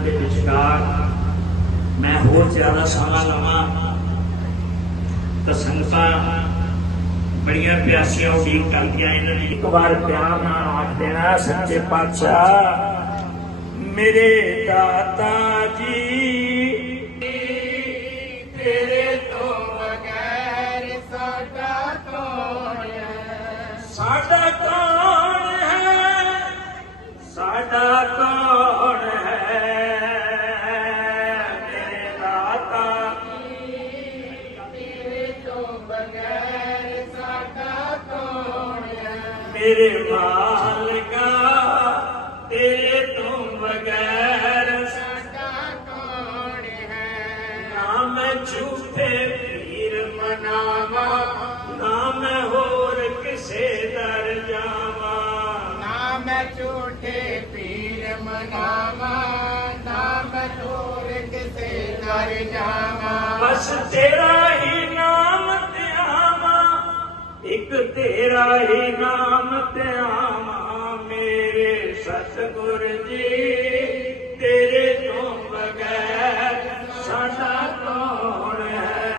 ਦੇ ਵਿਚਕਾਰ ਮੈਂ ਹੋਰ ਜ਼ਿਆਦਾ ਸਮਾਂ ਲਵਾਂ ਤਾਂ ਸੰਗਤਾਂ ਬੜੀਆਂ ਪਿਆਸੀਆਂ ਉਡੀਕ ਕਰਦੀਆਂ ਇਹਨਾਂ ਦੀ ਇੱਕ ਵਾਰ ਪਿਆਰ ਨਾਲ ਆਖ ਦੇਣਾ ਸੱਚੇ ਪਾਤਸ਼ਾਹ ਮੇਰੇ ਦਾਤਾ ਜੀ ਤੇਰੇ ਤੋਂ ਬਗੈਰ ਸਾਡਾ ਕੌਣ ਹੈ ਸਾਡਾ ਕੌਣ ਹੈ ਸਾਡਾ तेरे मालका तेरे तुम बगैर। ना मैं है नाम झूठे पीर मनावा नाम होर किसे दर जावा। नाम झूठे पीर मनावा नाम होर किसे दर जावा। बस तेरा ਤੇਰਾ ਹੀ ਨਾਮ ਤੇ ਆਵਾਂ ਮੇਰੇ ਸਤਿਗੁਰ ਜੀ।